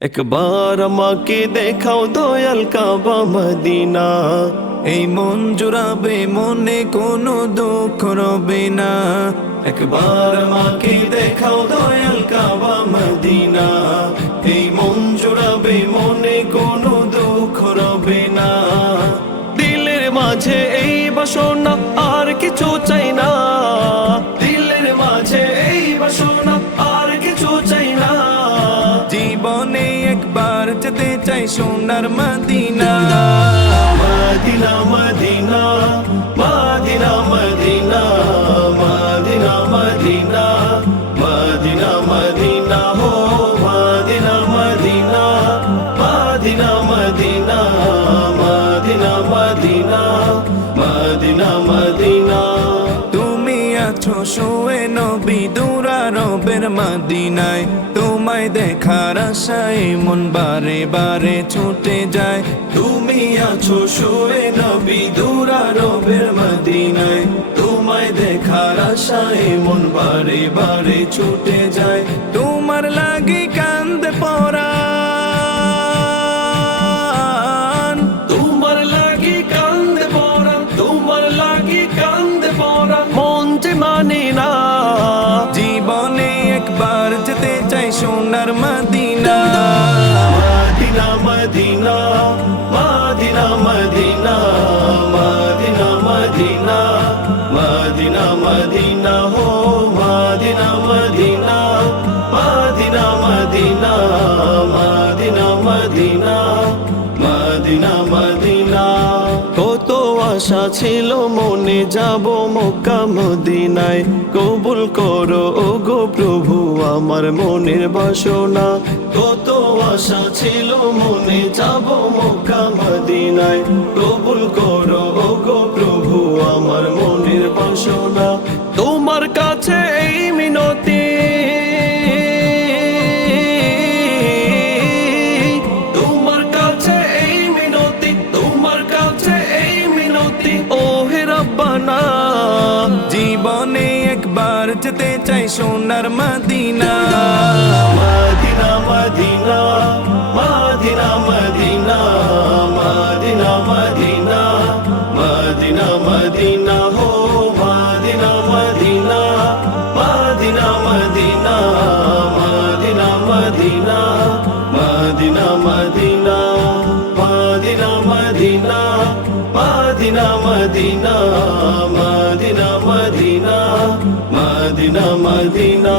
একবার আমাকে দেখাও দয়াল কাবা মদিনা। এই মন জুড়াবে, মনে কোনো দুঃখ রবে না। একবার আমাকে দেখাও দয়াল কাবা মদিনা। এই মন জুড়াবে, মনে কোনো দুঃখ রবে না। দিলের মাঝে এই বাসনা, আর কিছু চাই না। দিলের মাঝে এই বাসনা, আর কিছু চাই না। জীবনে একবার যেতে চাই সোনার Medina. Medina Medina Medina Medina Medina Medina Medina Medina হো Medina Medina Medina Medina Medina Medina Medina Medina. তুমি আছো শুয়ে নবী দুরারবের মদিনায়। তোমায় দেখার আশায় মন বারে বারে ছুটে যায়। তুমি আছো শুয়ে নবী দুরারবের মদিনায়। তোমায় দেখার আশায় মন বারে বারে ছুটে যায়। তোমার লাগি কান্দে পরাণ, তোমার লাগি কান্দে পরাণ, তোমার লাগি কান্দে পরাণ, মন যে মানে না। জীবনে একবার যেতে চাই সোনার Medina. Medina Medina Medina Medina Medina Medina Medina Medina হো Medina Medina Medina Medina Medina Medina Medina Medina. কত আশা ছিল মনে, যাব মক্কা মদিনায়। কবুল করো ওগো প্রভু আমার মনের বাসনা। কত আশা ছিল মনে, যাব মক্কা মদিনায়। কবুল করো ওগো প্রভু আমার মনের বাসনা। তোমার কাছে এই মিনতি, তোমার কাছে এই মিনতি, তোমার কাছে এই মিনতি ও হে রব্বানা। জীবনে একবার যেতে চাই সোনার Medina. Medina Medina Medina Medina Medina Medina Medina Medina হো Medina Medina Medina Medina Medina Medina Medina Medina Medina Medina Medina Medina Medina Medina Medina Medina.